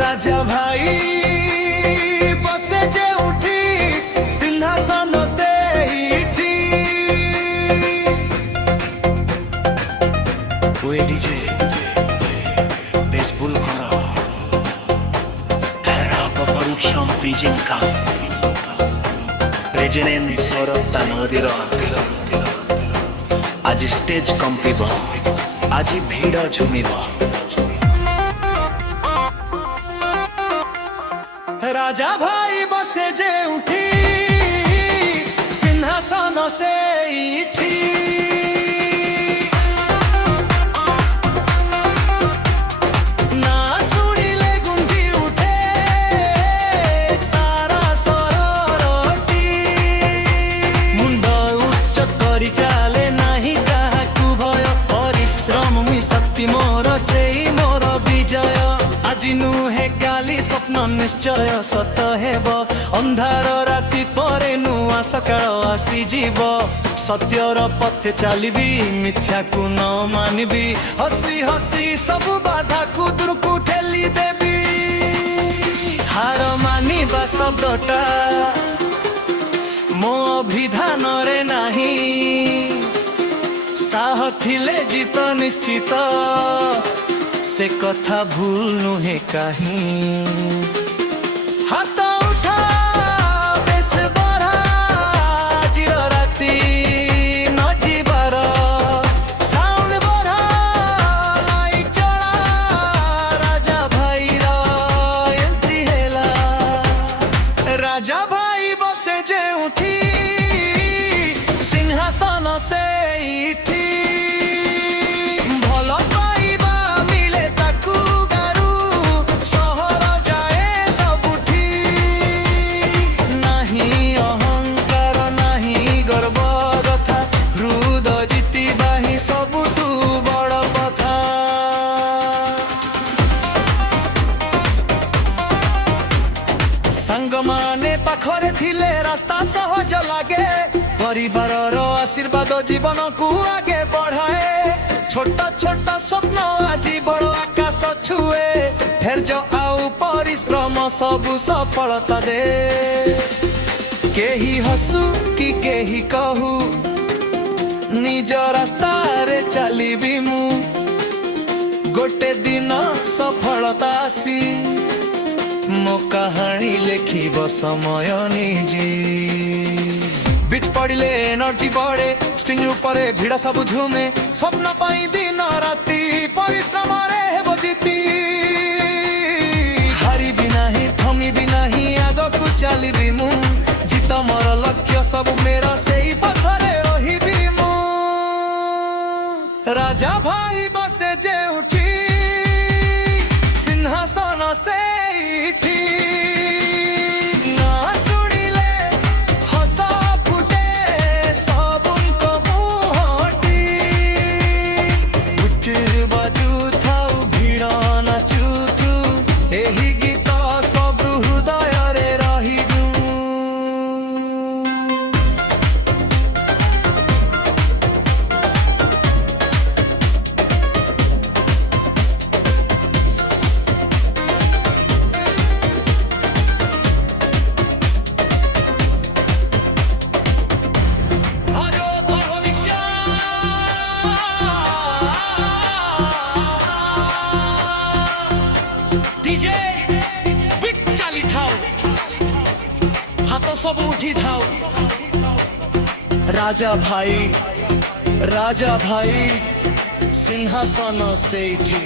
राजा भाई बसे जे उठी सिंहासन से इठी ওই ডিজে বেসবল করা Rapa Production presenta Regenen Sorota Nodiro আজি স্টেজ কম্পিব আজি ভিড় ঝুমিব राजा भाई बसे जे उठी सिंहासन से इठी ना सुनिले गुंजी उठे सारा सररटी मुंड उच्च करी चाले नाही काहाकू भय परिश्रम मुई शक्ति मोर सेई मोर विजय আজি নুহে কালি স্বপ্ন নিশ্চয় সত হেব ଅନ୍ଧାର ରାତି ପରେ ନୂଆ ସକାଳ ଆସିଯିବ ସତ୍ୟର ପଥେ ଚାଲିବି ମିଥ୍ୟାକୁ ନ ମାନିବି ହସି ହସି ସବୁ ବାଧାକୁ ଦୂରକୁ ଠେଲି ଦେବି ହାର ମାନିବା ଶବ୍ଦଟା ମୋ ଅଭିଧାନରେ ନାହିଁ ସାହ ଥିଲେ ଜିତ ନିଶ୍ଚିତ से कथा भूल नुहे कहीं हाथ उठा बेस बड़ा जिर राती न जीवार साउंड बड़ा लाइट चढ़ा राजा भाई एंट्री हेला राजा भाई बसे जे उठी सिंहासन से इठी संग माने पाखरे थिले रास्ता सहज लागे परिवार आशीर्वाद जीवन को आगे बढ़ाए छोटा छोटा स्वप्न आज बड़ आकाश छुए धैर्य आउ परिश्रम सबु सफलता दे केही हसु कि केही कहू निज रास्ता रे चलीबी मु गोटे दिन सफलता आसी मो कहानी लेखिब समय निजी बीच पड़िले एनर्जी बढ़े स्ट्रिंग ऊपर भिड़ सब झुमे स्वप्न पाई दिन राति परिश्रम रे हेब जीती हारी भी नहीं थमी भी नहीं आगकू चलिबी मु जीत मोर लक्ष्य सब मेरा सेई पथरे रहिबी मु राजा भाई बसे जे उठी सिंहासन से इठी ना सुनिले हस फुटे सबुनको मुहटी उठ बाजू थाउ भिड़ नाचुथु एही गीत सब हृदय रे रहिबु डीजे बिट चाली थाओ हाथ सब उठी थाओ राजा भाई सिंहासन से इठी